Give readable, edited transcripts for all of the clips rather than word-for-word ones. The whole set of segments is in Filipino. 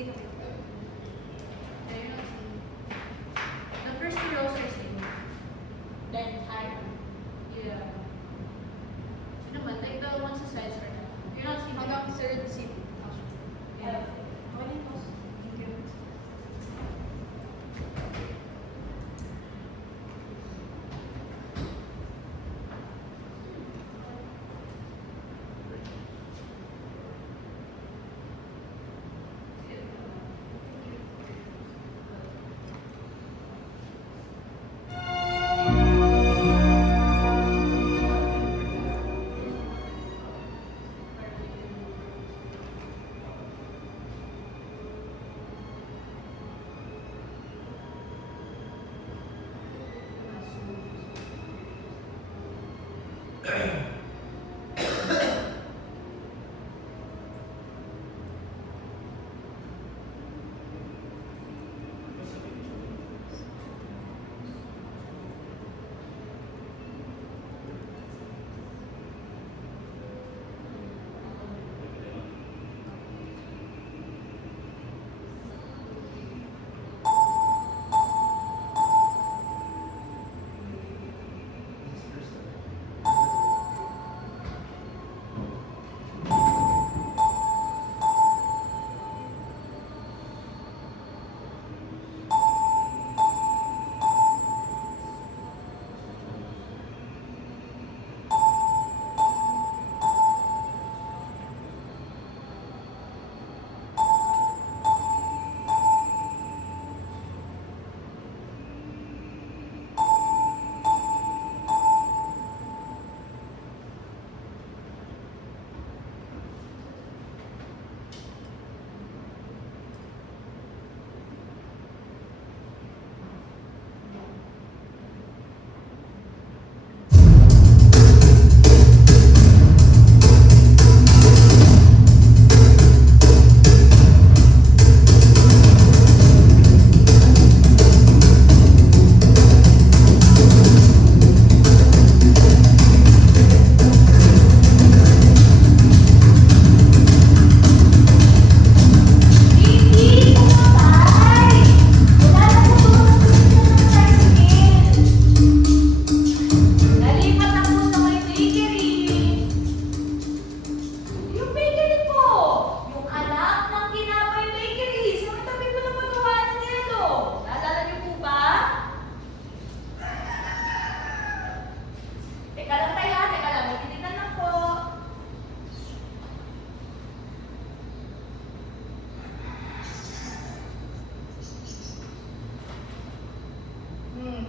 Hindi kami. They're not singing. The first two rows are singing. Then higher. Yeah. Yun naman, like the ones sa sides are not. You're not singing. Hanggang third seat. Yeah. Okay, boss. Thank you.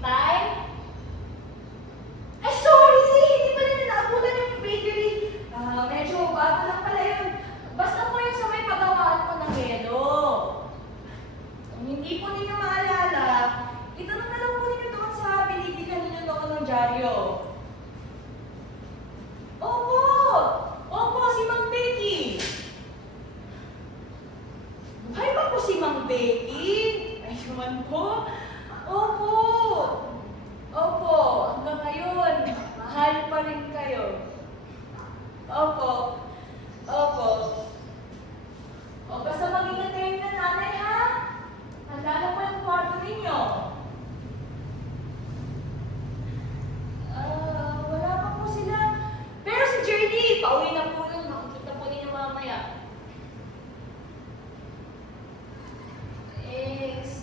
Tay? Ay, sorry! Hindi pa nila naabutan yung bakery. Medyo bago lang pala yun. Basta po yung sa may pagawaan ko ng yelo. Kung hindi po ninyo maalala, itanong na lang po ninyo doon sa binibigyan ninyo doon ng dyaryo. Opo! Opo, si Mang Becky! Buhay pa po si Mang Becky? Ay, naman po. Opo! Opo, hanggang ngayon, mahal pa rin kayo. Opo. Opo. O, basta mag-ingat kayo na nanay, ha? Handa na po yung kwarto ninyo. Wala pa po sila. Pero si Jerdy, pauwi na po yun. Makikita po ninyo mamaya.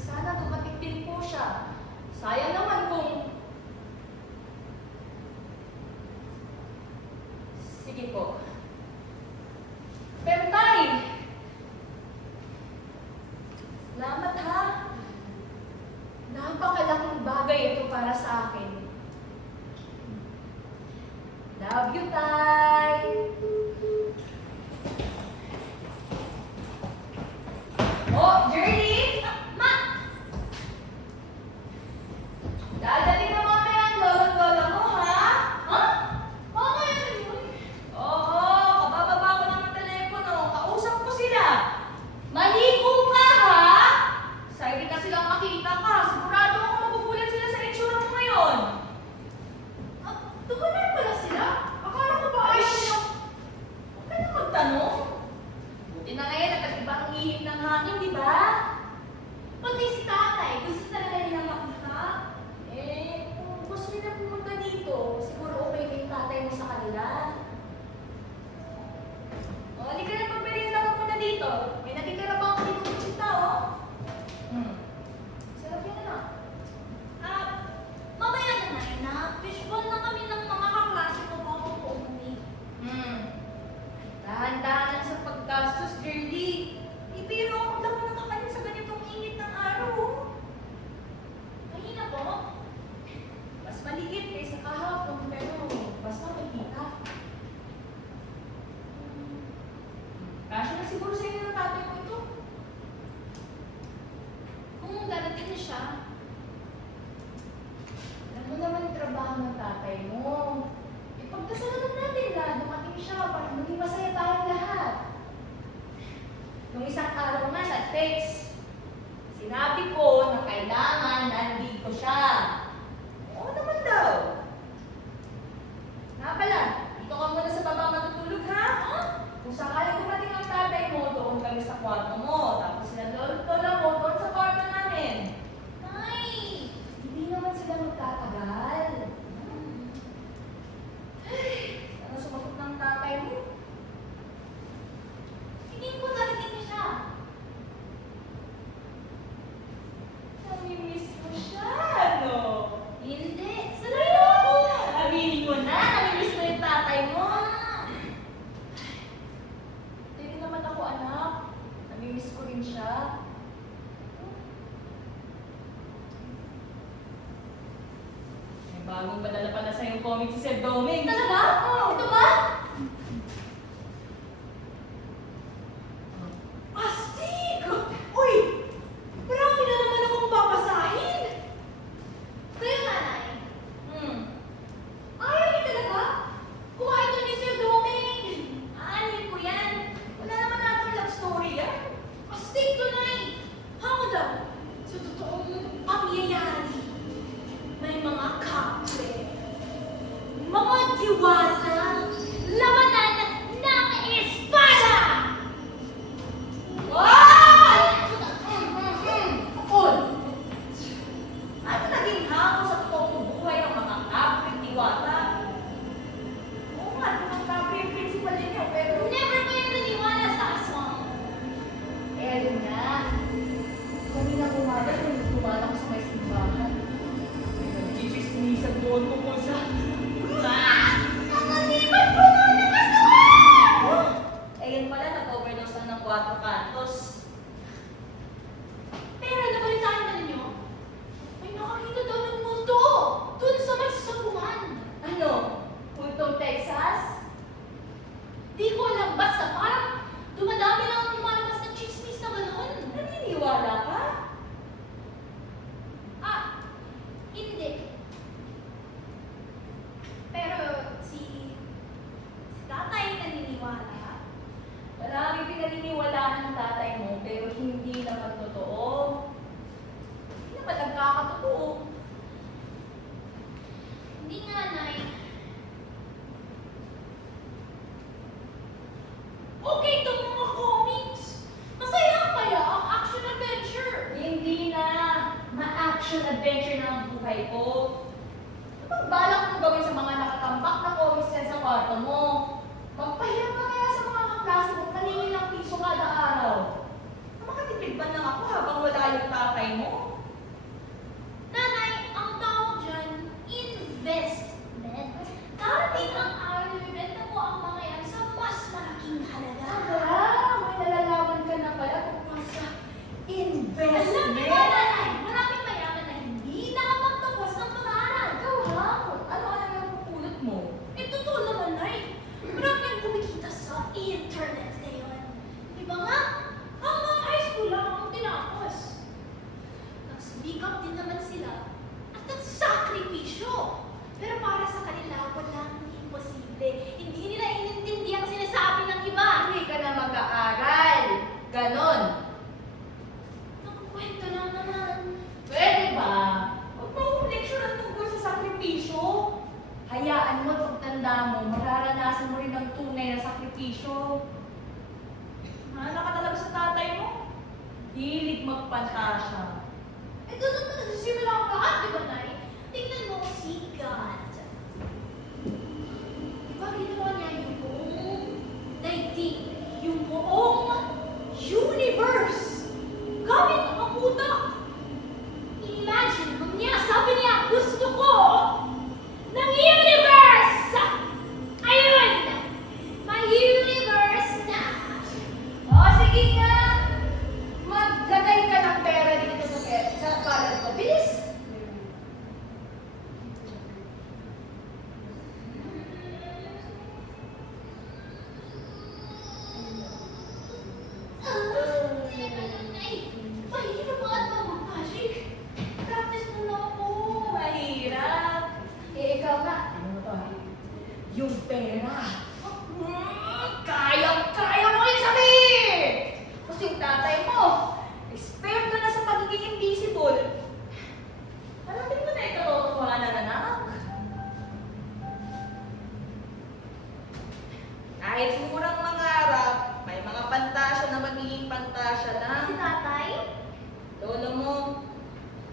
Sana dumating din po siya. Sayang naman siguro sa inyo ng tatay mo ito. Kung darating na siya, Alam mo naman yung trabaho ng tatay mo. Ipagdasalanan natin na dumating siya para maging masaya tayong lahat. Nung isang araw nga sa text, sinabi ko na kailangan nandito siya. Oo naman daw. Nga pala, dito ka muna sa baba matutulog ha? Kung sakaling dumating ang tatay mo, doon kami sa kwarto mo. Tapos sila lola mo doon sa kwarto namin. Nay! Hindi naman sila magtatagal. Ano sumagot ng tatay mo? Hindi ko darating na siya. Namimiss mo siya, no? Hindi! Sanay na ako! Aminin mo na, namimiss mo yung tatay mo. Hindi naman ako anak. Namimiss ko rin siya. May bagong padala pa na sa'yo comic si Sir Doming. Talaga? Ito ba? Astig! Uy! Marami na naman akong babasahin! Kayo, nanay. Ayaw niyo talaga? Kuha ito ni Sir Doming! Aanin ko yan. Wala naman natin love story yan. Astig to, Nay! Hamo daw, sa totoong pangyayari, may mga kapre, mga diwata, labanan ng espada! Wow! Kapon! Ano naging hako sa totoong buhay ng mga kapit diwata? Oo nga, mga kapit yung principal ninyo, pero... Never kayo naniniwala sa aswang. Eh, yun nga. Kanina umaga, nung kumala ko sa may simbahan. May nagchichismisan doon tungkol sa... Nanganiban po nga ng aswang! Eh, yun pala, nag-overdose lang ng 4 kantos. Pero nabalitaan na ninyo, may nakakita daw ng multo dun sa may sasabuhan. Ano? Pultong Texas? Di ko alam, basta parang dumadami lang ang lumalabas ng chismis na gano'n. Naniniwala ka? Ah, hindi. Pero si tatay naniniwala. Maraming pinaniniwalaan ng tatay mo, pero hindi naman totoo. Hindi naman nagkakatotoo. Hindi nga, Nay. Okay itong mga comics. Masaya kaya ang action-adventure. Hindi na ma-action adventure na ang buhay ko. Ano bang balak mo gawin sa mga nakatambak na comics yan sa kwarto mo? Magpahiram ka kaya sa mga kaklase mo, kaningin ng piso kada araw. Makatipid ba lang ako habang wala yung tatay mo? Nanay, ang tawag dyan, investment. Darating ang araw na bibenta mo ang mga yan sa mas malaking halaga. May nalalaman ka na pala tungkol sa investment. Alam niyo ba, Nanay, maraming mayaman na hindi nakapagtapos ng pag-aaral. Ikaw ha? Ano yung pupulot mo? Eh, totoo naman, Nay. Marami ang kumikita sa internet ngayon. Di ba nga? Hanggang high school lang ang tinapos. Nagsumikap din naman sila at nagsakripisyo. Pero para sa kanila, walang imposible. Hindi nila inintindihan ang sinasabi ng iba. Hindi ka na mag-aaral. Ganon. Nakukwento lang naman. Pwede ba? Huwag mo akong leksyonan tungkol sa sakripisyo. Hayaan mo, pagtanda mo, mararanasan mo rin ang tunay na sakripisyo. Mahala ka talaga sa tatay mo. Hilig magpantasya. Eh, doon naman nagsisimula ang lahat, di ba, Nay? Tingnan mo si God. Di ba ginawa niya yung buong daigdig, yung buong universe, gamit ang utak. Imagine mo niya, sabi niya, gusto ko ng universe! Ayun! My universe na! O, sige nga. Maglagay ka ng pera dito sa para ko. Bilis! teka lang, Nay. Mahirap ang ata mag-magic. Practice muna ako. Mahirap. Eh, ikaw nga. Ano ba? Yung pera. Kaya mo yung sabihin! Kasi yung tatay mo, eksperto na sa pagiging invisible. Parating mo na ito, totohanan, anak. Kahit murang mangarap, may mga pantasya na magiging pantasya na. Si tatay? Lolo mo,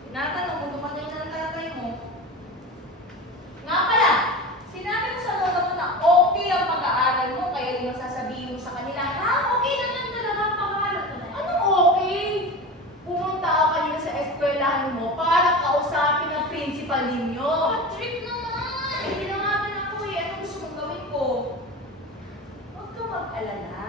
tinatanong kung dumating na ng tatay mo. Nga pala, sinabi mo sa lolo mo na okay ang pag-aaral mo, kaya di mo sasabihin mo sa kanila, ha? Okay naman talaga ang pag-aaral ko, Nay. Anong okay? Pumunta ako kanina sa eskwelahan mo para kausapin ang principal ninyo. Trip naman! Hindi na nga man ako eh. Anong gusto mong gawin ko? Huwag kang mag-alala.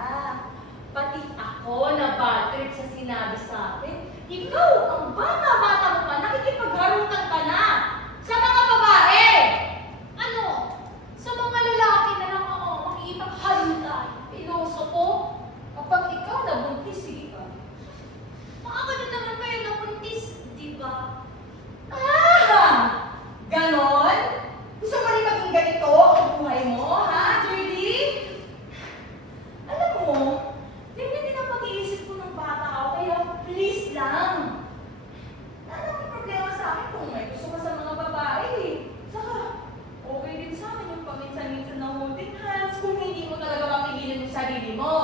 Pati ako na bad trip sa sinabi sa akin. Ikaw, ang bata-bata mo pa, nakikipagharutan ka na sa mga babae. Ano? Sa mga lalaki na lang ako makikipaghalutan. Pilosopo, kapag ikaw nabuntis, sige ka. Maaga na naman kayo napuntis, di ba? Ah! Ganon? Gusto mo rin maging ganito ang buhay mo, ha, Judy? Alam mo, ganyan din ang pag-iisip ko ng bata ako, kaya please lang. Ano ang problema sa akin kung may gusto ka sa mga babae eh. Saka, okay din sa akin yung paminsan-minsan na holding hands kung hindi mo talaga mapigilan yung sarili mo.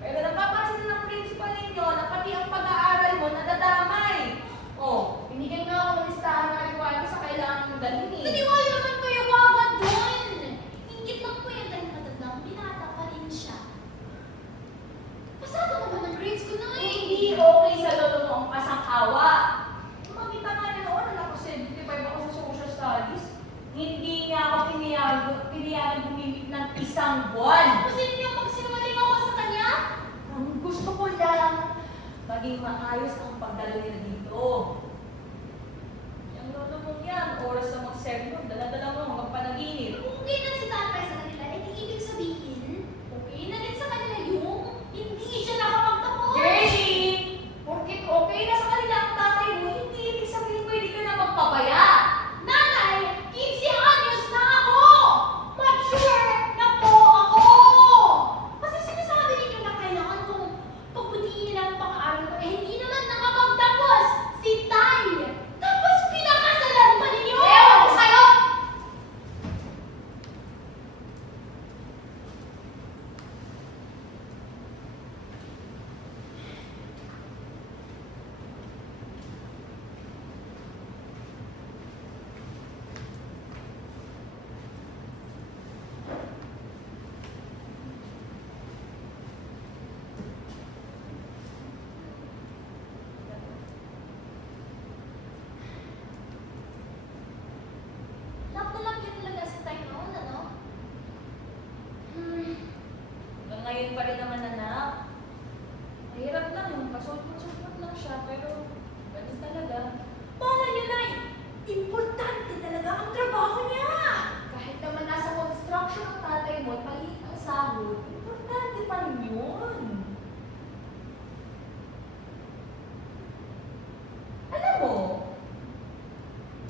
Pero napapansin ng principal ninyo na pati ang pag-aaral mo nadadamay. Oh, binigyan nga ako ng listahan ng requirements sa kailangan mong dalhin eh. Naniwala naman kayo agad doon. Ingit lang po yan dahil matandang binata pa rin siya. Pasado naman ang grades ko, Nay. Hindi okay sa lolo mo ang pasangkawa. Makita nga niyo noon, alam ko 75 ako sa social studies. Hindi niya ako piniyagan gumimik ng isang buwan. Gusto niyo magsinungaling ako sa kanya? Ang gusto ko lang, maging maayos ang pagdalo nila dito. Yung lolo mong yan, oras na mag-sermon, dala-dala mo hanggang panaginip. Kung okay na si tatay sa kanila, eh di ibig sabihin, okay na din sa kanila yung hindi siya nakapagtapos. Jerry! Porkit okay na sa kanila ang tatay mo, hindi ibig sabihin pwede ka na magpapaya. Nanay, 15 anyos na ako! Mature na po ako! Kasi sinasabi ninyo na kailangan kong pagbutihin nila ang pag-aaral ko, eh hindi naman nakapagtapos si Tay! Tapos pinakasalan pa ninyo! Ewan ko sa'yo! Love na love yun talaga si Tay noon, ano? Hanggang ngayon pa rin naman, anak. Mahirap lang yung pasulpot-sulpot lang siya, pero ganun talaga. Paano niyo, Nay? Importante talaga ang trabaho niya! Kahit naman nasa construction ang tatay mo at maliit ang sahod, importante pa rin yun. Alam mo,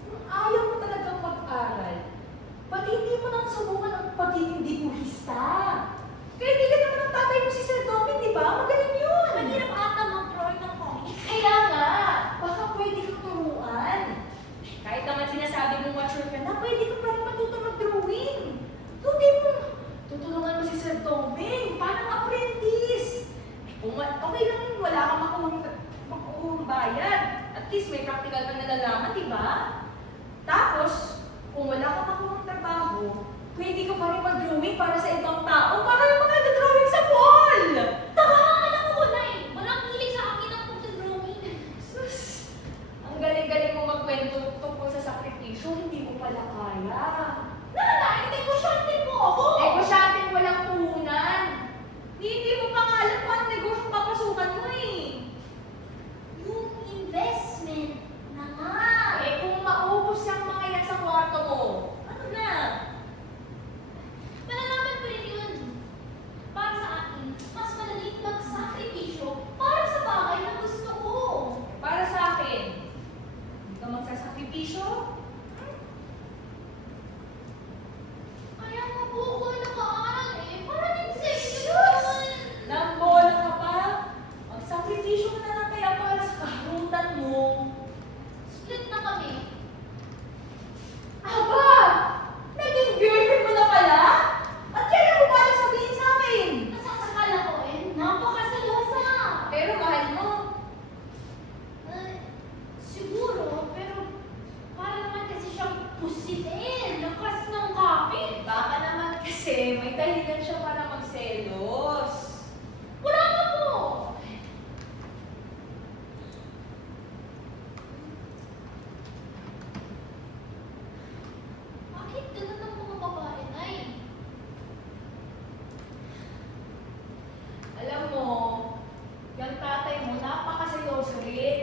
kung ayaw mo talagang mag-aral, ba't hindi mo nang subukan ang pagiging dibuhista? Kaya hindi ka naman ang tatay mo si Sir Domin, di ba? Magaling yun! Mahirap ata mag-drawing ng comics. Kaya nga, baka pwede kang turuan. Kahit naman sinasabi mong mature ka na, pwede ka pa rin matuto mag-drawing. Hindi mo, tutulungan mo si Sir Doming, parang apprentice. Kung okay lang yun, wala kang makuhang bayad. At least may practical ka nalalaman, di ba? Tapos, kung wala kang makuhang trabaho, pwede ka pa rin mag-drawing para sa ibang tao, para yung mga drawing sa wall! Tahangan ako, Nay! Walang hilig sa akin ang pagdodrawing. Sus! Ang galing-galing mo magkwento tungkol sa sakripisyo, hindi mo pala kaya. Nanay, negosyante po ako! Negosyanteng walang puhunan. Hindi mo pa nga alam kung anong negosyong papasukan mo eh. Yung investment na nga! Eh kung maubos yung mga yan sa kwarto mo, ano na? Malalaman ko rin yun.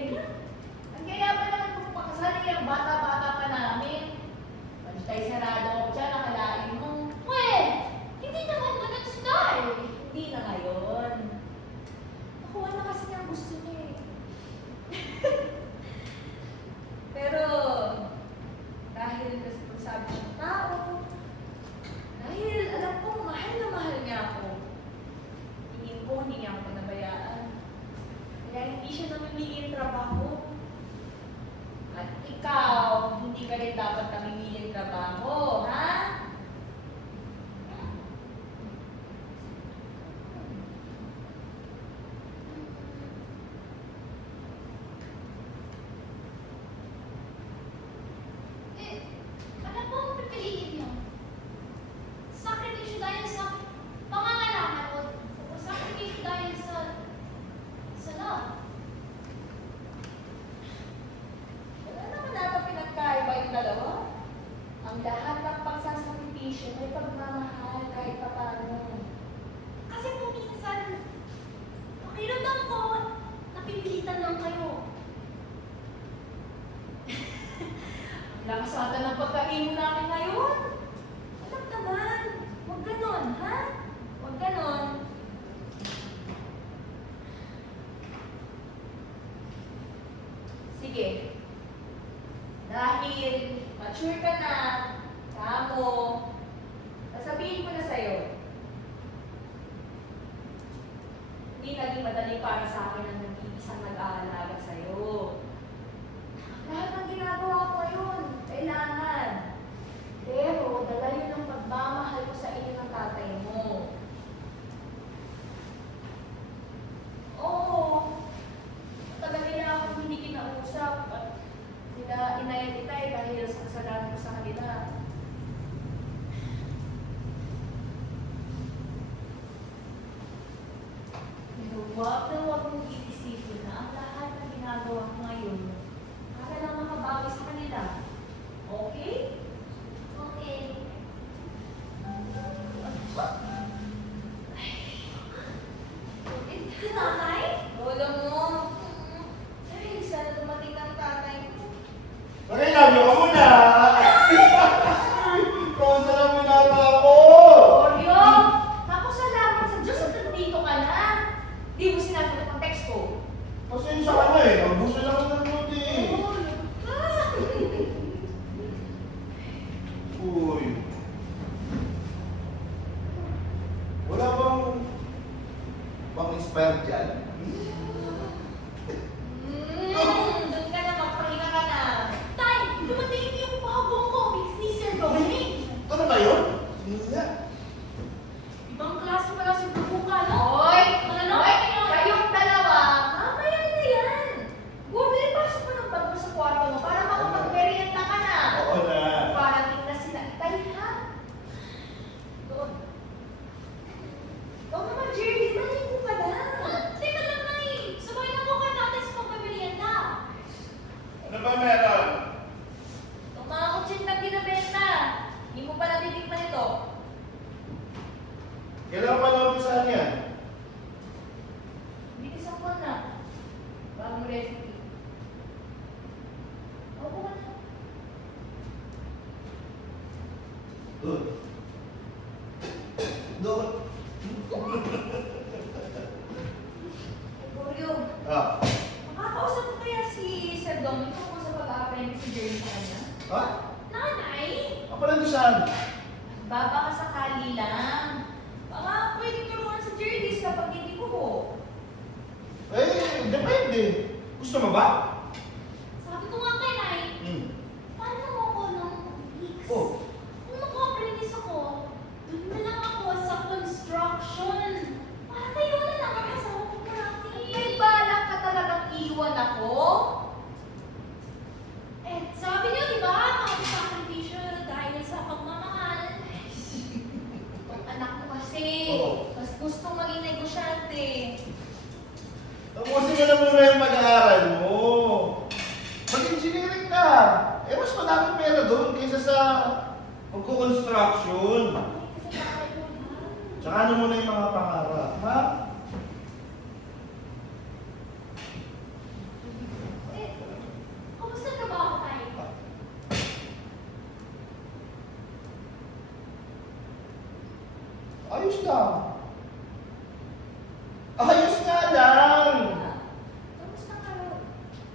Ang kaya pa naman kung pakasali ang bata-bata pa namin. Pag tayo sarado ako dyan, nakalain mo. Well, hindi naman ganun style. Hindi na ngayon. Nakuha na kasi niya ang gusto niya eh. Pero, dahil kasi kung sabi ng tao, dahil alam kong mahal na mahal niya ako, tingin ko hindi niya ako panabayaan. Kaya hindi siya namimili ng trabaho. At ikaw, hindi ka rin dapat namimili ng trabaho, ha? Eh, ano po ang pipiliin niyo? Sakripisyo dahil sa pangangailangan o sakripisyo dahil sa love? Wala naman natin pinagkaiba yung dalawa. Ang lahat ng pagsasakripisyo may pagmamahal kahit pa paano. Kasi po minsan, pakiramdam ko, napipilitan lang kayo. Ang lakas ata ng pagkain namin ngayon. Alam naman, huwag ganon, ha? Huwag ganon. Sige. Dahil mature ka na, kamo, sasabihin ko na sa'yo, hindi naging madali para sa akin ang nag-iisang nag-aalaga sa'yo. Lahat ng ginagawa ko ngayon, kailangan. Pero, dala yun ang pagmamahal ko sa inyo ng tatay mo. Oo, tagal nila ako hindi kinausap at inayat-itay dahil sa kasalanan ko sa kanila. Pero huwag na huwag mong iisipin na ang lahat ng ginagawa ko ngayon para lang makabawi sa kanila. Okay? Okay. Si tatay? Lola mo. Ay, sana dumating ang tatay ko. Marilab ka muna! Kamusta na muna ba ako? Oreo! Ako salamat sa Diyos at nandito ka na. Di mo sinasagot ang text ko. Pasensya ka na eh. Magbusa lang ako ng buti. Uy. Wala bang expired dyan? Doon ka na, magpahinga ka na. Tay, dumating yung bagong comics ni Sir Dominic. Ano ba yun? Hindi nga. Ibang klase pala si Bubuka, no? Hoy! Ano? Hoy! Kayong dalawa, mamaya na yan. Bumili, pasok mo ng bag mo sa kwarto mo para makapag-merienda ka na. Oo na. Parating na sila. Itay, ha? Doon. Ikaw naman, Jerry, maligo ka na. Teka lang, Nay. Sabay na po kayo natin sa pagpapilienda. Ano ba meron? Itong mga kutsin na ginabenta. Hindi mo pa natitikman ito. Kailangan pa naman saan yan? Hindi ka sa na. Bagong recipe. Opo ka na. Doon. Doon. Oreo, Ah. makakausap mo kaya si Sir Dominic kung sa pag-a-apprentice si Jerry sa kanya? Ha? Nanay? Apa lang doon saan? Baba ka sakali lang. Baka pwede tulungan si Jerry kapag hindi ko. Eh, depende. Gusto mo ba? Sabi ko nga kay Nay, Hmm. paano mo ako ng weeks? Oh. Kung mag-apprentice ako, doon na lang ako sa construction. Para kayo na lang ang kasama ko practice. May balak ka talagang iwan ako? Eh, sabi niyo, di ba? Makapag-sakripisyo dahil sa pagmamahal. Ang anak mo kasi, Oo. mas gustong maging negosyante. Tapusin mo na muna yung pag-aaral mo. Mag-engineering ka. Eh, mas madaming pera doon kaysa sa pagkukonstruction. Kasi tatay ko na. Tsaka ano muna yung mga pangarap, ha? Ayos lang. Ayos nga lang. Kamusta kayo?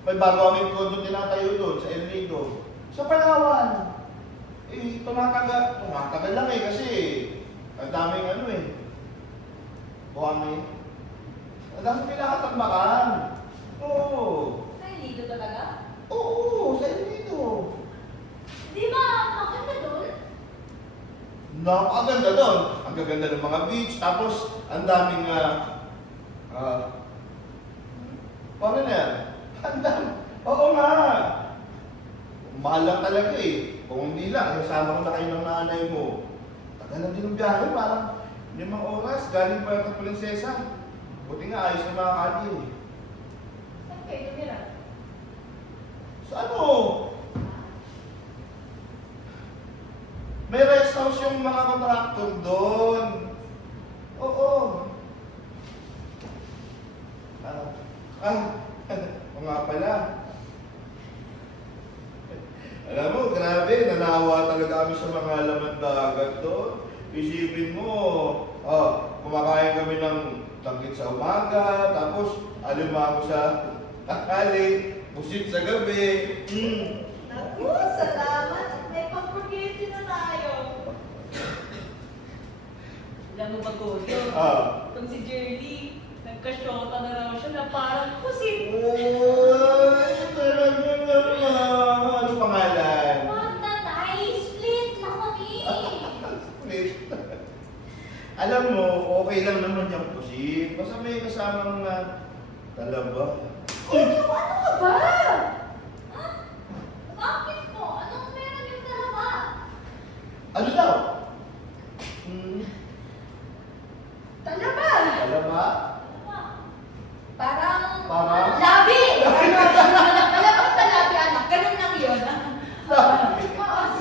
May bago kaming kondo tinatayo doon sa El Nido. Sa Palawan. Eh, tumatagal lang eh kasi ang daming ano eh. Buhangin. Ang daming pinakatambakan. Oo. Sa Lido talaga? Oo, sa El Nido. Di ba, maganda doon? Napakaganda doon. Ang gaganda ng mga beach. Tapos, ang daming, foreigner. Ang dami. Oo nga. Mahal lang talaga eh. Kung hindi lang, kasama ko na kayo ng nanay mo. Tagal lang din ang biyahe, parang 5 oras. Galing pa yung prinsesa. Buti nga, ayos na mga kati eh. Saan kayo tumira? So ano? May rest house yung mga contractor doon. Oo. O nga pala. Alam mo, grabe, nanawa talaga kami sa mga laman dagat doon. Isipin mo, kumakain kami ng tangkit sa umaga, tapos alimango sa tanghali, pusit sa gabi. Naku, salamat. May pag-forgive na tayo. Alam mo ba, Goyo? Itong si Jerry, nagka-shota na raw siya na parang pusit. Uy, talaga naman. Ano pangalan? Wag na tayo, split lang kami. Split. Alam mo, okay lang naman yung pusit. Basta may kasamang talaba. Ano ka ba? Ha? Bakit po? Anong meron yung dalawa? Ano daw? Talaba! Talaba? Parang... Parang? Labi! Alam mo talabi, anak. Ganun lang yun.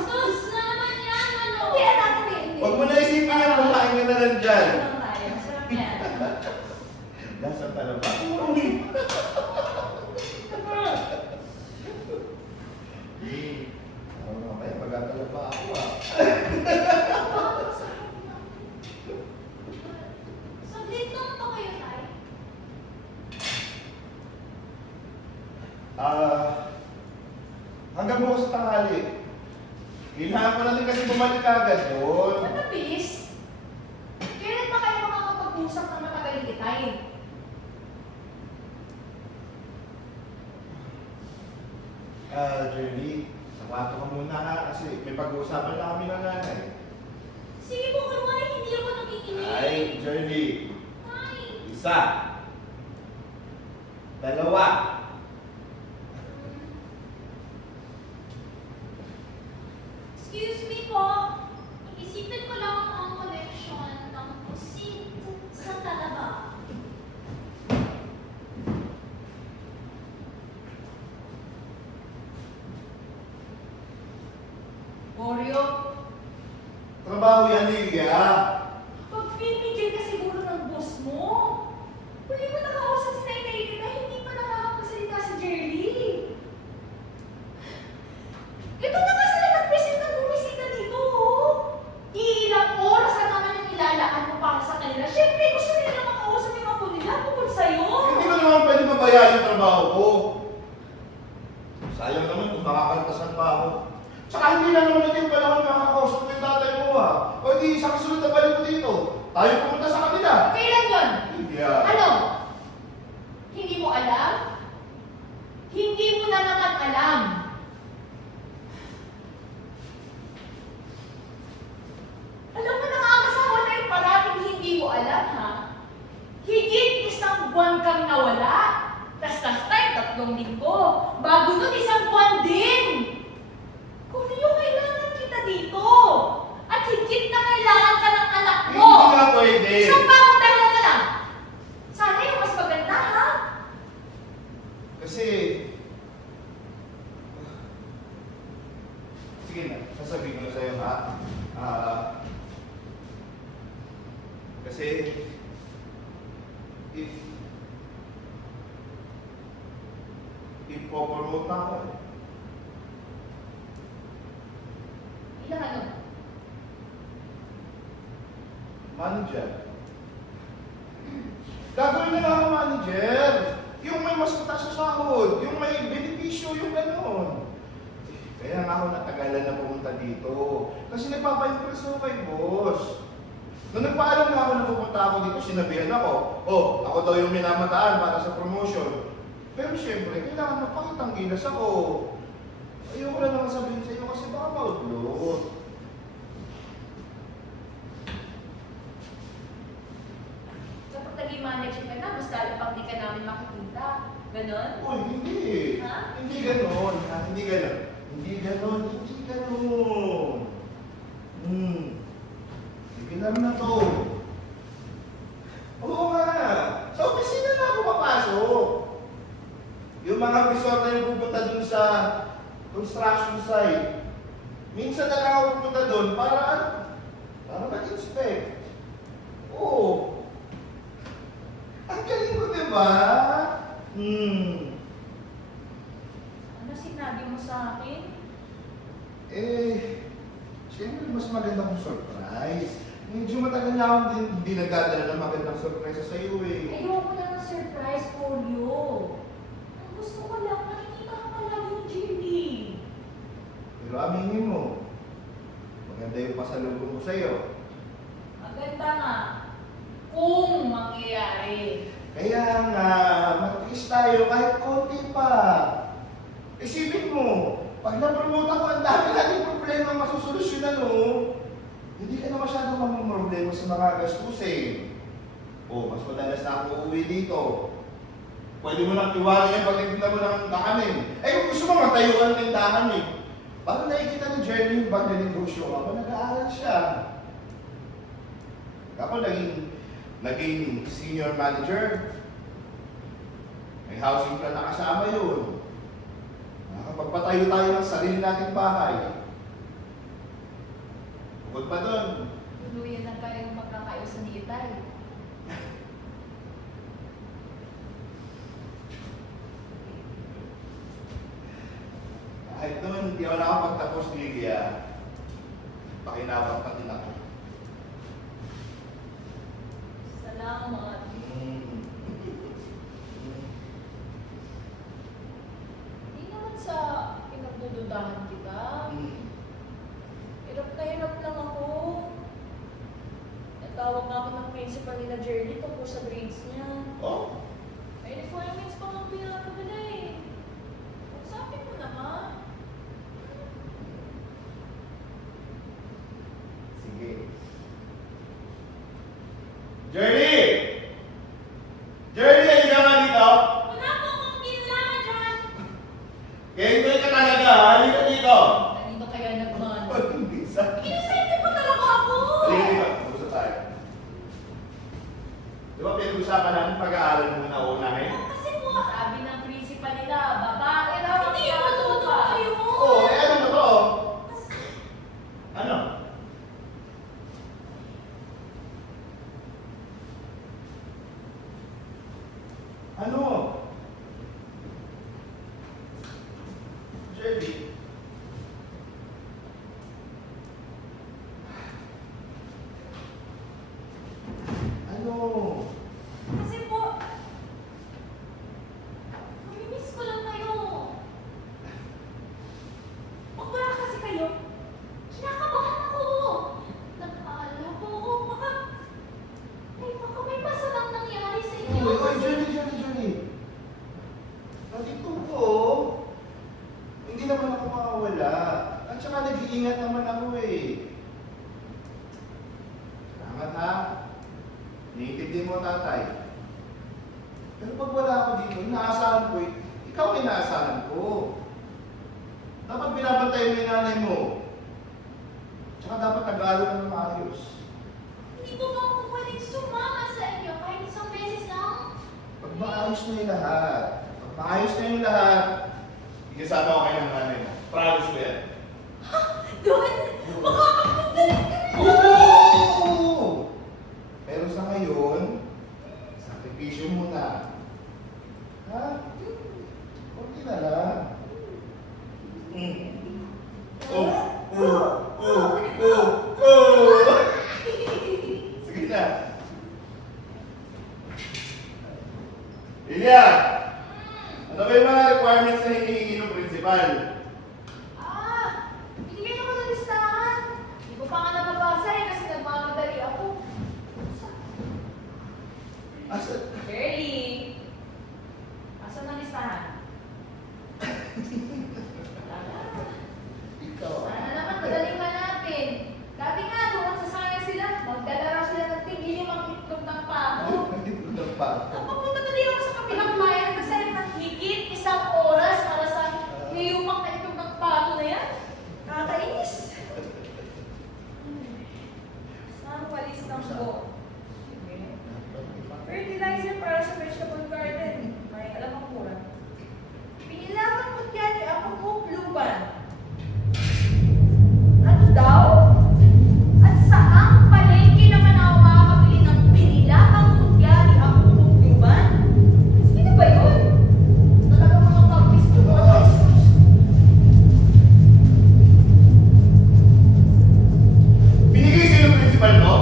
Sus naman yan, ano? Hindi, anak, hindi. Huwag mo na isipin yan, kumain ka na lang dyan. Ano lang tayo? Sarap yan. Nasa talaba? Ako na kaya, magtatalaba ako Saglit lang pa kayo, Tay. Hanggang bukas sa tanghali. Kailangan ko na din kasi bumalik agad doon. Ba't ang bilis? Kailan pa kayo makakapag-usap ng matagal ni Tay? Jerry, sapato ka muna ha, kasi may pag-uusapan na kami ng nanay. Sige po, kunwari, hindi ako nakikinig. Ay, Jerry. Tay. Isa. Dalawa. Excuse me po. Iisipin ko lang ang connection ng pusit sa talaba. Oreo, Trabaho yan, Liga. pagbibigyan ka siguro ng boss mo. Huli mo nakausap si Tay Tay na hindi pa nakakapagsalita si Jerry. Ito na nga sila nag-present ng bumisita dito, oh. Iilang oras na naman yung nilalaan mo para sa kanila. Siyempre, gusto nila na makausap yung ako nila tungkol sa'yo. Hindi ko naman pwede mabayaan yung trabaho ko. Sayang naman kung makakaltasan pa ako. Tsaka hindi na naman natin panahon makakausap ko yung tatay mo ha. O di, sa kasunod na balik ko dito, tayo pumunta sa kanila. Kailan yun? Yeah. Ano? Hindi mo alam? Hindi mo na naman alam. Alam mo, nakakasawa na yung parating hindi mo alam, ha? Higit 1 buwan kang nawala. Tas last time, 3 linggo. Bago nun, 1 buwan din. Kung yung kailangan kita dito. At higit na kailangan ka ng anak mo. Hindi nga pwede. Isang parang dahilan na lang. Sana yung mas maganda, ha? Kasi... Sige na, sasabihin ko na sa'yo ha. Kasi... Ipopromote na ako. Ilang ano? Manager. dyan. Gagawin na lang ako manager. Yung may mas mataas na sahod, yung may benepisyo, yung gano'n. Kaya nga ako natagalan na pumunta dito. Kasi nagpapa-impress ako kay boss. Nung nagpaalam na ako na pupunta ako dito, sinabihan ako, oh, ako daw yung minamataan para sa promotion. Pero siyempre, kailangan magpakitang gilas ako. Ayoko lang naman sabihin sa iyo kasi baka maudlot. Kapag naging manager ka na, mas lalo pang di ka namin makikita. Ganon? Uy, hindi. Ha? Hindi ganon. Ha? Hindi ganon. Hindi ganon. Hindi ganon. Sige lang na to. Oo nga. Sa opisina na ako papasok. Yung mga bisor na yung pupunta dun sa construction site. Minsan na lang ako pupunta dun para mag-inspect. Oo. Ang galing ko, di ba? Ano sinabi mo sa akin? Siyempre mas maganda kong surprise. Medyo matagal na akong hindi nagdadala ng magandang surprise sa iyo eh. Ayoko na ng surprise, Polio. Ang gusto ko lang, nakikita ko lang yung Jimmy. Pero aminin mo, maganda yung pasalubong ko sa iyo. Maganda nga. Kung mangyayari. Kaya nga, mag-tiis tayo kahit konti pa. Isipin mo, pag na-promote ako, ang dami natin problema masusolusyonan, oh. Hindi ka na masyadong mamumroblema sa mga gastusin. O, mas madalas na ako uuwi dito. Pwede mo nang iwanan yung pagtitinda mo ng kahanin. Kung gusto mo, matayo ka ng tindahan eh. Parang nakikita ni Jerry yung bag na negosyo habang nag-aaral siya. Ako naging senior manager. May housing plan na kasama yun. Nakakapagpatayo tayo ng sarili nating bahay. Bukod pa doon. Tuluyan na kayong magkakaayos ni Itay. Kahit doon, hindi ako nakapagtapos, Lydia. Pakinabang pa din ako. Salamat. Hindi naman sa pinagdududahan kita. Hirap na hirap lang ako. Natawag nga ako ng principal nila Jerry tungkol sa grades niya. Oh? May requirements pa nga pinapadala eh. Sabi mo naman. Sige. Jerry! Jerry, hindi ka nga dito? Wala po akong ginagawa dyan! Kaya hindi ka talaga, halika dito! Kanino kaya nagman? Oh, hindi sa... Kinasente pa talaga ako! Sige, dito. Usap tayo. Di ba pinag-usapan natin pag-aaral muna unahin? Kasi po, sabi ng principal nila, babae raw ang Hindi mo totoo kayo. Oo, ano mo to? Ano? Ano? Jerry? Ano? Kasi po, mamimiss ko lang kayo. Pag wala kasi kayo, kinakabahan ako. Nag-aalala po ako, baka may masamang nangyari sa inyo. Oy, Johnny. Nandito po. Hindi naman ako makawala. At saka nag-iingat naman ako eh. Salamat ha. Iniintindi mo tatay. Pero pag wala ako dito, inaasahan ko eh. Ikaw ang inaasahan ko. Dapat binabantay mo yung nanay mo. Tsaka dapat nag-aaral ka ng maayos. Hindi po ba ako pwedeng sumama sa inyo kahit isang beses lang? Pag maayos na yung lahat. Pag maayos na yung lahat, ikasama ko kayo ng nanay mo. Promise ko yan. Doon, makakapagdaling ka na. Oo! Pero sa ngayon, sakripisyo muna. Ha? Kunti na lang. Oh! Sige na. Lilia! Ano ba yung mga requirements na hinihingi ng principal? Binigyan ako ng listahan. Hindi ko pa nga nababasa eh kasi nagmamadali ako. Asa? Shirley! Asan ang listahan? Ikaw. Sana naman madaling hanapin. Dati nga, doon sa science sila, magdala raw sila ng tigil yung itlog ng pato. Nagtipundag pa ako. Napapunta tuloy ako sa kabilang bayan, nagsalit ng higit isang oras para sa niyumang na itlog ng pato na yan. Nakakainis. Saan walis ng buo? Sige. Fertilizer para sa vegetable garden. May alam ang mura. Pinilaman mo yan ni Apo ko, Bluban. Ano daw? At saang palengke naman ako makakabili ng pinilaman mo yan ni Apo ko, Bluban? Sino ba yun? Talagang mga public to Binigay sa'yo ng principal mo?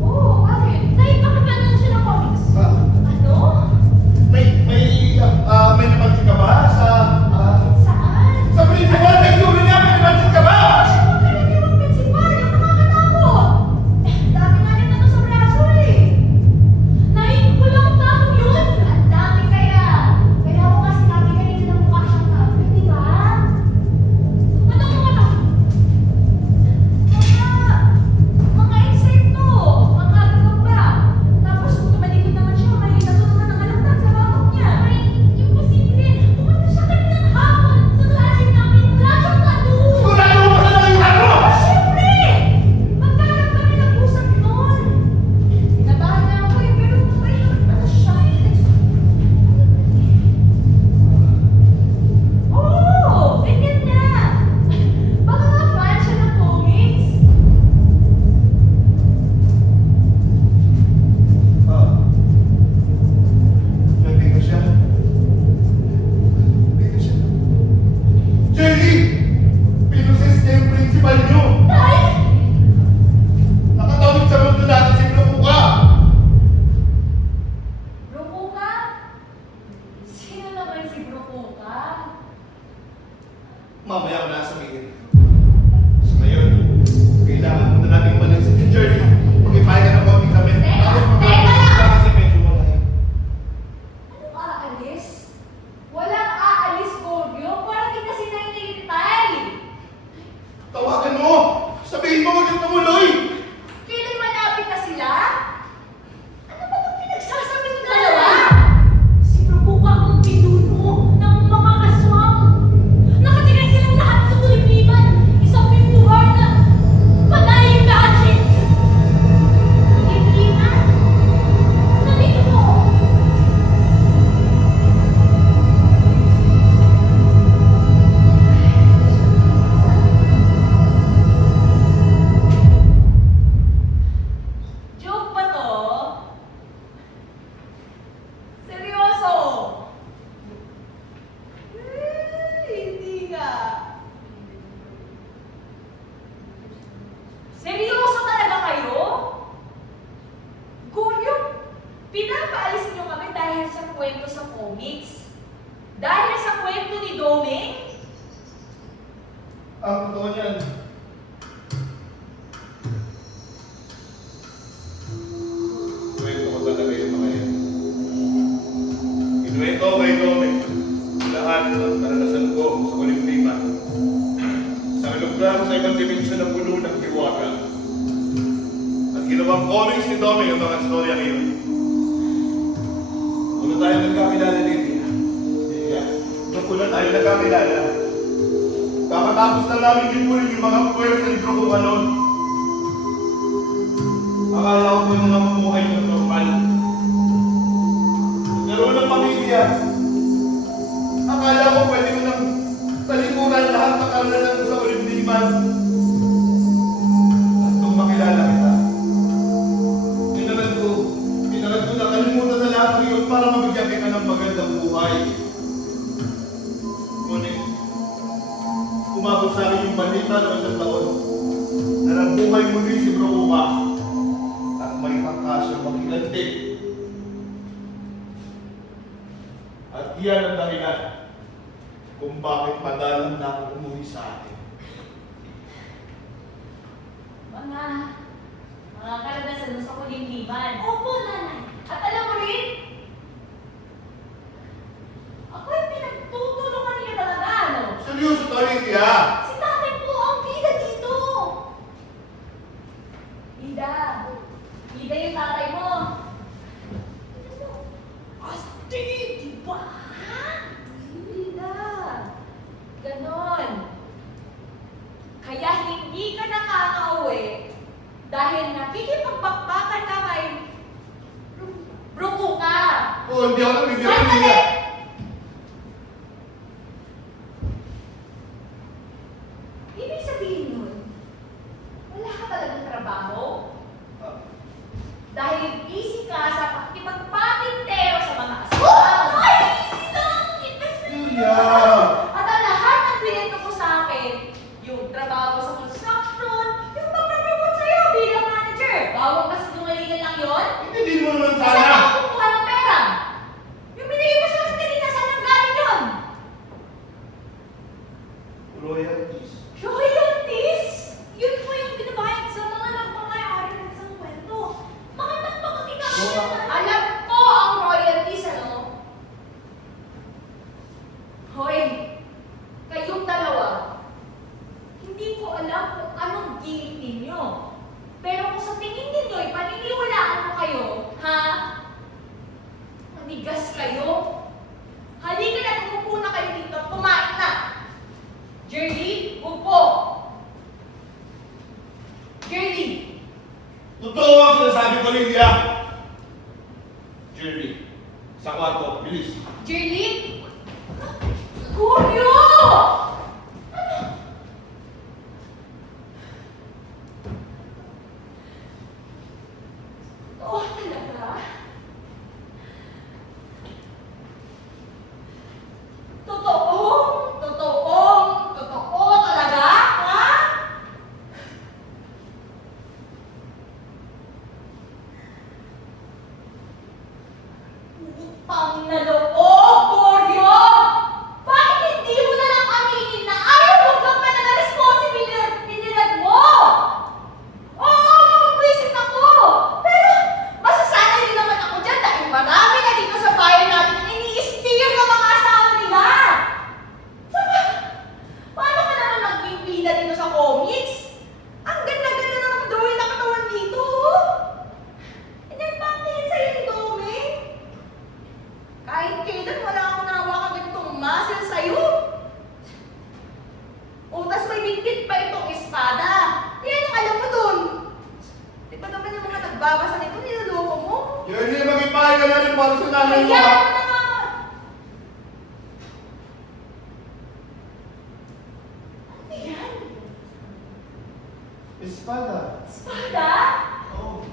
Oo, bakit? Dahil bakit na siya ng comics? Ano? May napansin ka ba Saan? sa principal? Nagtulong niya, may napansin ka ba? Huwag ka na yung principal, yung nakakatakot. Dami nga rin na to sa braso eh. Nahin ko lang takot yun. Ang dami kaya. Kaya ako nga sinabi kanina na mukha siyang takot, di ba? Ano? Mga insekto, mga gagamba. Tapos kung tumalikod naman siya, may natutunan ng alakdan sa batok niya. Ay, imposible. Pumunta siya kanina ng hapon. Sa klase namin, wala siyang tattoo. Sigurado mo ba na nakita mo? Siyempre! Magkaharap kami ng usap noon. Sinabahan niya ako eh, pero may ano siya eh. Oo! Ganyan na! Baka nga fan siya ng comics. Nandito siya. Nandito siya. Jerry! Pinusis niya yung principal niyo! Tay! Nakatawid sa mundo natin si Blokuka! Brokuka? Sino naman si Brokuka? Mamaya ko na sabihin. So ngayon, kailangan muna natin umalis si Jerry. Mag-ipaya ka ng konting kami. Teka lang! Kasi medyo malaki. Anong aalis? Walang aalis, Gorgyo. Parang di kasi nainilitay. Tawagan mo! Sabihin mo maging tumuloy! Kailan malapit na sila? Ano ba itong pinagsasabi ng dalawa? Si Brokuka ang pinuno ng mga aswang. Nakatira silang lahat sa kulibliban. Isang lugar na panayang magic. Kulibliban? Nandito ko. Joke ba to? Seryoso? Hindi nga. Seryoso talaga kayo? Guryo, pinapaalis niyo kami dahil sa kwento sa comics? Dahil sa kwento ni Domeng? Ang totoo niyan. Inuwento ko talaga yung mga yan. Inuwento ko kay Domeng lahat ng karanasan ko sa Olimpiman. Sa lugar sa ibang dimensyon ng puno ng tiwaga. At ginawang comics ni Domeng ang mga storya ngayon. Una tayo nagkakilala din niya. Yeah. Doon una tayo nagkakilala. Kakatapos na namin lipunin yung mga puwersa ni Brokuka noon. Akala ko po nung namumuhay ng normal. Nagkaroon ng pamilya. Akala ko pwede mo nang talikuran lahat ng karanasan ko sa Olimpiman. At nung makilala kita, pinagad ko na kalimutan na lahat ng iyon para mabigyan kita ng magandang buhay. Ngunit, umabot sa akin yung balita noong isang taon na nabuhay muli si Brokuka at may pangkasya maghiganti. At yan ang dahilan kung bakit madalang na ako umuwi sa atin. Mga karanasan mo sa kulimliman. Opo, nanay. At alam mo rin, ako ay pinagtutulungan niyo talaga, ano? Seryoso to, Lydia! Si tatay po ang bida dito. Bida. Bida yung tatay mo. Asti, di ba? Bida. Ganon. Kaya hindi ka nakakauwi dahil nakikipagbakbakan ka kay Bruko ka. Oo, hindi ako nabibigyan, Sandali! Lydia. Ibig sabihin nun, wala ka talagang trabaho? Ah, Dahil busy ka sa pakikipagpatintero sa mga aswang. Ay! Easy lang! Investment Lydia! At ang lahat ng pinento mo sa akin, yung trabaho sa construction, yung pagpapromote sa'yo bilang manager. Bawang kasi gumalingan lang yun? Hindi mo naman Saan sana! ka kukuha ng pera? Yung binigay mo sa akin kanina, saan ang galing yun? Royalties. Royalties? Yun po yung binabayad sa mga nagpamayari ng isang kwento. Mga nagpakakinakain. Alam ko ang royalties, ano? Hoy, kayong dalawa, hindi ko alam kung anong gilit ninyo. Pero kung sa tingin ninyo, ipaniniwalaan ko kayo, ha? Manigas kayo. Halika na, tumupo na kayo dito. Kumain na. Jerry, upo. Jerry, Totoo ang sinasabi ko, Lydia! Jerry, sa kwarto, bilis. Jerry? Julio! Oh, talaga? Totoo? Totoo? Totoo talaga? Ha? Utang na loob, Julio! Bakit hindi mo na lang aminin na ayaw mo gampanan na responsibilidad mo? Oo, mapag-isip ako! Pero, masasanay din naman ako dyan dahil marami na dito sa bayan natin ang ini-steer ng mga asawa nila! Saka, paano ka naman naging bida dito sa comics? Ang ganda-ganda na ng drawing na katawan dito, oh! Nagpatingin sa'yo ni Doming? Kahit kailan wala akong nahawakan ganitong muscle sa'yo. O, tas may bigtit pa itong espada. Yan ang alam mo dun. Di ba naman yung mga nagbabasa nito, niloloko mo? Jerry, mag-ipay ka na rin para sa nanay mo, Kaya ha? mo na nga. Ano yan? Espada. Espada? Oo.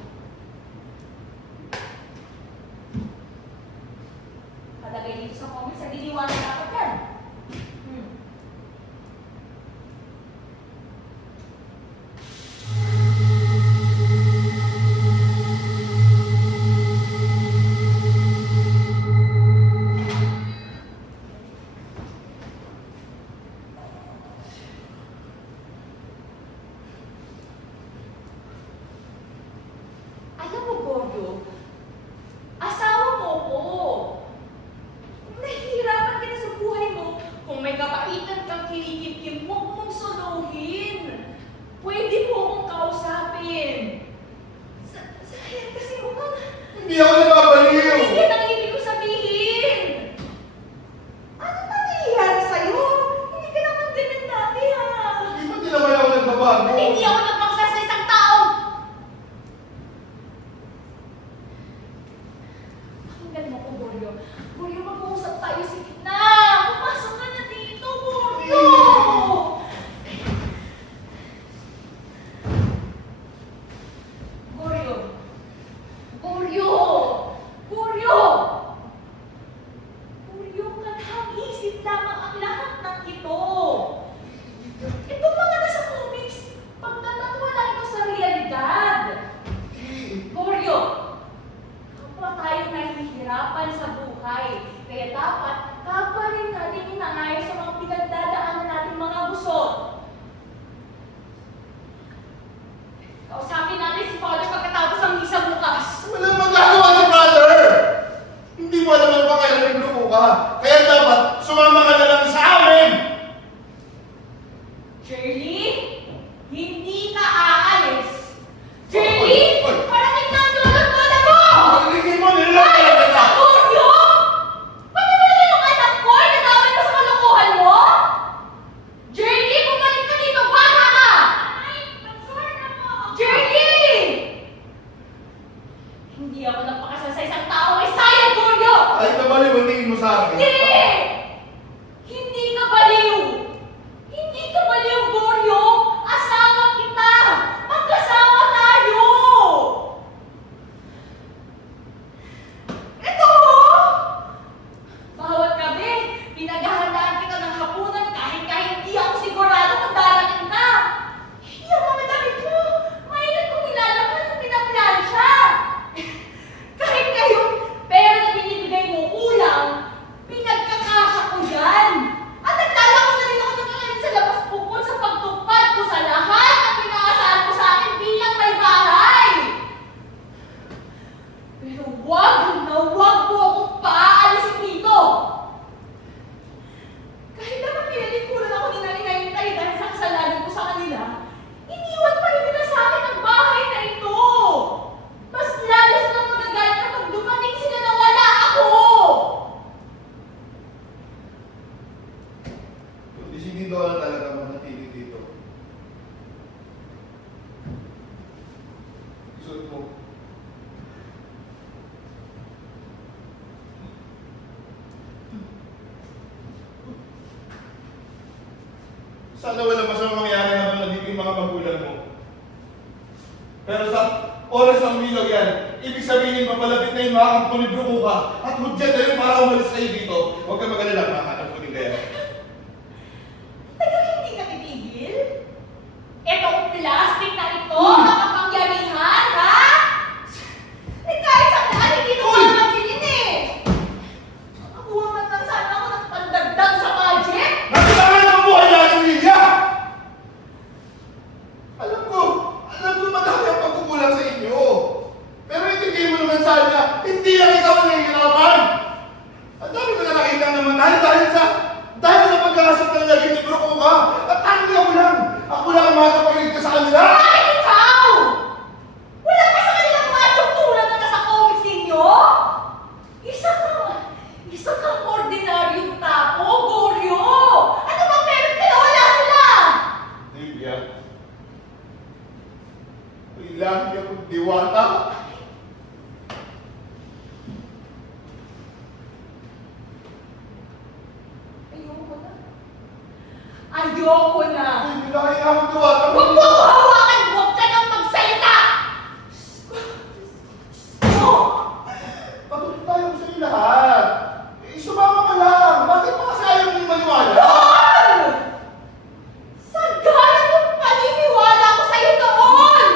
Kalagay dito sa comments, nagdiniwala dapat yan. Alam mo, Gordo, asawa mo ko. Kung nahihirapan ka na sa buhay mo, kung may kapaitan kang kinikim-kim, huwag mong suluhin. Pwede mo akong kausapin. Sayang kasi mukhang Hindi ako nababaliw! hindi yan ang ibig ko sabihin. Ano nangyayari sa'yo? Hindi ka naman ganyan dati, ha? Hindi ba din naman ako nagbabago? At hindi ako nagpaksa sa isang tao. Pakinggan mo ko, Goryo. Goryo, mag-uusap tayo sa gitna. Pumasok ka na dito, Goryo. Goryo. Goryo. Goryo. Goryo, kadhang-isip lamang ang lahat ng ito. Ito mga nasa comics, pagtatatawa lang ito sa realidad. Goryo, kapwa tayo nahihirapan sa buhay, kaya dapat ka. Kaya dapat sumama ka na lang sa amin! Shirley, hindi ka aalis. Shirley, parating na ang lolo-lola mo! Pakiligin mo, nilalagay ka Ay, na! Goryo! Pati ba na yung anak ko? Nagawin mo sa kalokohan mo? Shirley, bumalik ka dito! Bata ka! Ay, mature na po! Shirley! Hindi ako nagpakasal sa isang tao may sayang, Goryo! Ay, nabaliw ang tingin mo sa akin. Hindi! Hindi ka baliw! Hindi ka baliw, Goryo! Asawa kita! Magkasawa tayo! Ito! Bawat gabi, pinaghahandaan kita ng hapunan kahit hindi ako sigurado kung darating ka. Yung mga damit mo, mainit kong nilalaman at pinaplansya. Kahit ngayon, pera na binibigay mo kulang, pinagkakasya ko yan. At naglalako na rin ako ng kakalit sa labas bukod sa pagtupad ko sa lahat at pinangasahan ko sa akin bilang may bahay. Pero wag na wag mo akong paaalisin dito. Kahit naman pinalikuran ako ni Nanay Tay dahil sa kasalanan ko sa kanila, iniwan pa rin nila sa akin ang bahay na ito. Mas lalo silang magagalit kapag dumating sila na wala ako. Kung decidido ka na talaga manatili dito. Isuot mo. Sana wala masamang mangyari habang nandito yung mga magulang mo. Pero sa oras ng milaw yan, ibig sabihin papalapit na yung mga kampo ni Brukuka at hudyan na yun para umalis kayo dito. Huwag ka mag-alala, makahanap ko din kaya. Taga hindi ka titigil? Etong plastic na ito, makapangyarihan, ha? Eh kahit sa daan, hindi ko mapapansin eh. Nakakuha man lang sana ako ng pandagdag sa budget. Nakailangan ang buhay natin, Lydia! Alam ko madami ang pagkukulang sa inyo. Pero hindi mo naman sana, hindi lang ikaw ang nahihirapan. Ang dami ko na nakita naman dahil sa pagkakasap na naging ni Brukuka. At ako lang ang makakapaglig ka sa kanila. Bakit ikaw? Wala ka sa kanilang machong tulad na nasa comics ninyo? Isa kang ordinaryong tao, Goryo! Ano bang meron ka na wala sila? Lydia, may lagi akong diwata. Ayoko na! Hindi na kailangan diwata. Huwag mo ako hawakan! Huwag ka nang magsalita! Patuloy tayo sa inyo lahat. Sumama ka lang. Bakit pa kasi ayaw mong maniwala? Noon! Sagana yung paniniwala ko sa'yo noon!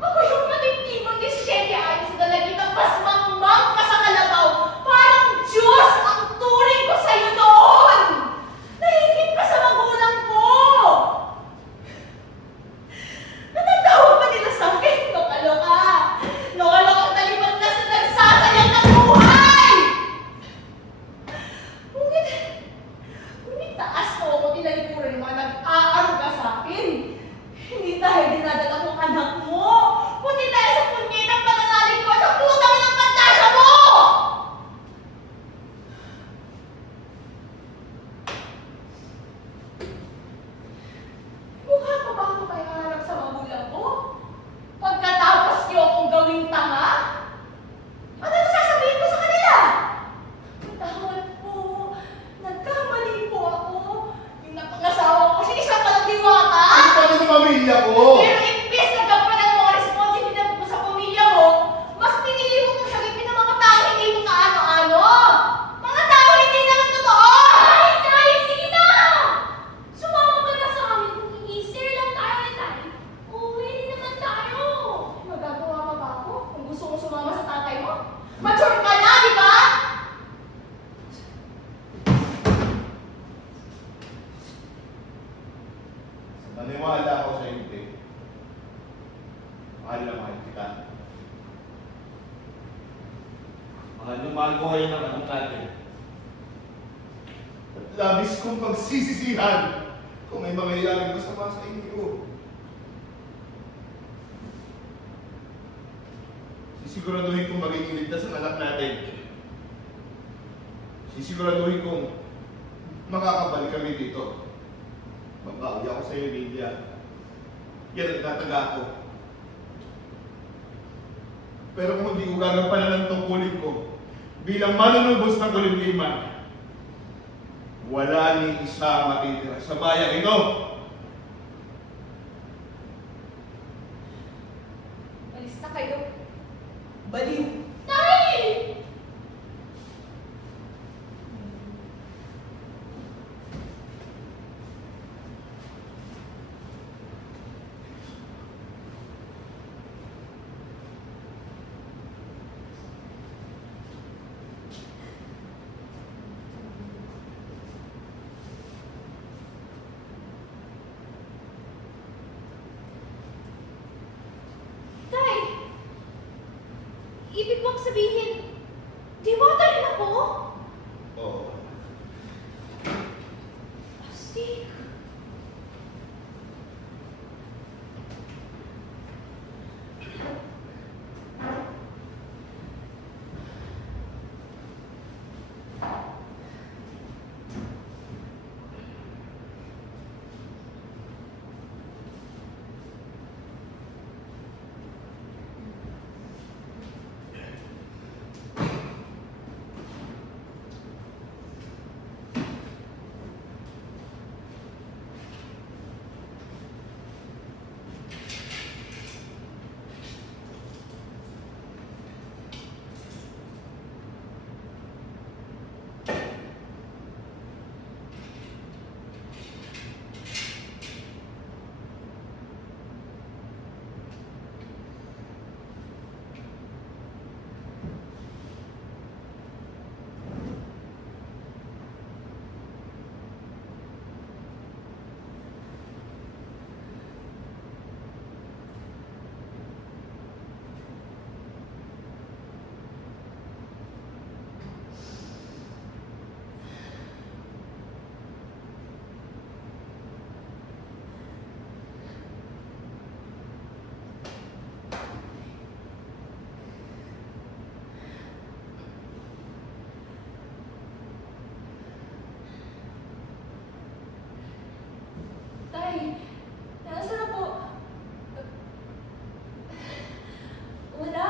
Ako yung matitibang 17 ayon sa dalagitang mas mangmang ka sa kalabaw. Parang Diyos ang turing ko sa'yo noon! Nahigit ka sa magulang ko! mahal ko kayo ng anong natin. At labis kong pagsisisihan kung may mangyayaring masama sa inyo. Sisiguraduhin kong magiging ligtas ang anak natin. Sisiguraduhin kong makakabalik kami dito. Magbawi ako sa iyo, Lydia. Yan ang tataga ko. Pero kung hindi ko gagampanan ng tungkulin ko, bilang manunubos ng kulimliman, wala ni isa matitira sa bayang ito. Alis na kayo. Baliw. Tay! Tay! Ibig bang sabihin, diwata rin ako? Oo. Astig. Tay, nasaan na po? Wala.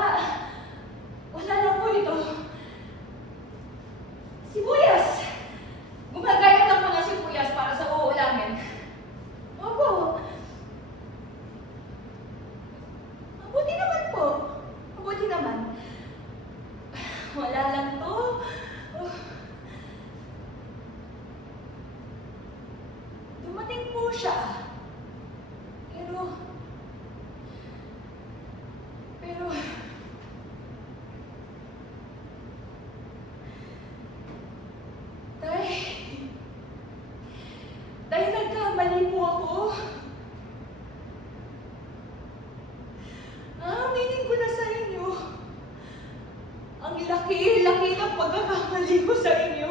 Wala lang po ito. Sibuyas! Gumagayat lang po ng sibuyas para sa uulamin. Opo. Mabuti naman po. Mabuti naman. Wala lang to. Oh. Dumating po siya. Pero, Tay, nagkamali po ako. Aminin ko na sa inyo. Ang laki-laki ng pagkakamali ko sa inyo.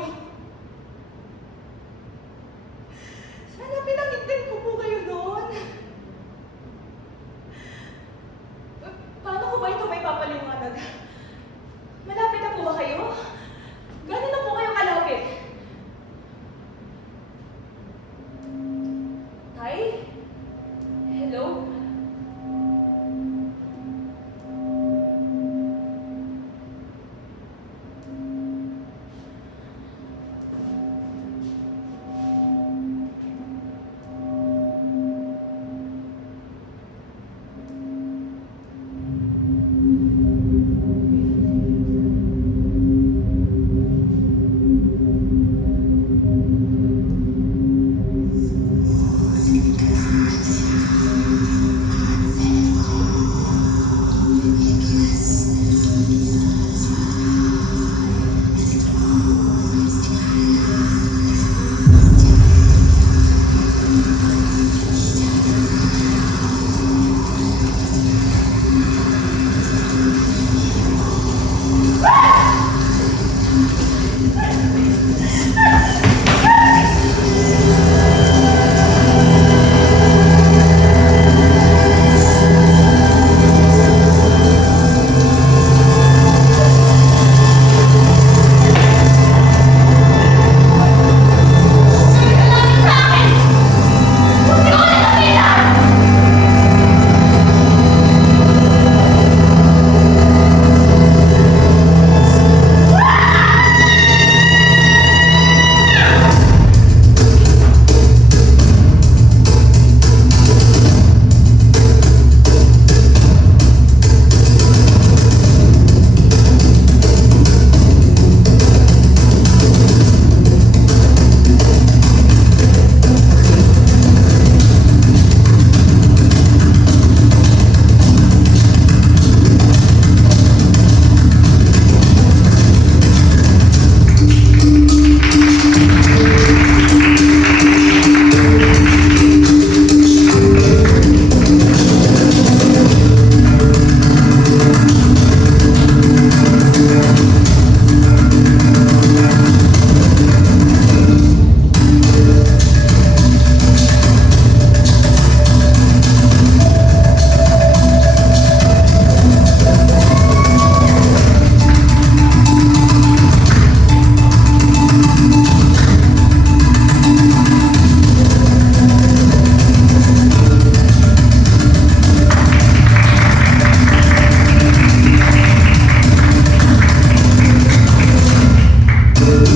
Sana pinakinggan ko po kayo noon. Paano ko ba ito may papaliwanag? Malapit na po ba kayo? Gano'n na po kayo kalapit? Tay?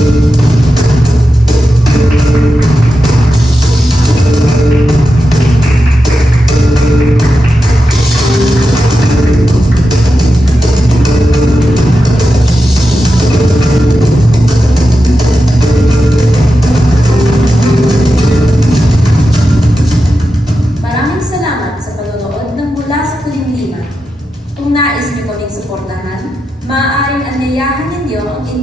Maraming salamat sa panonood ng Mula sa Huling Lima. Kung nais niyo kaming suportahan, maaaring anyayahan ninyo ang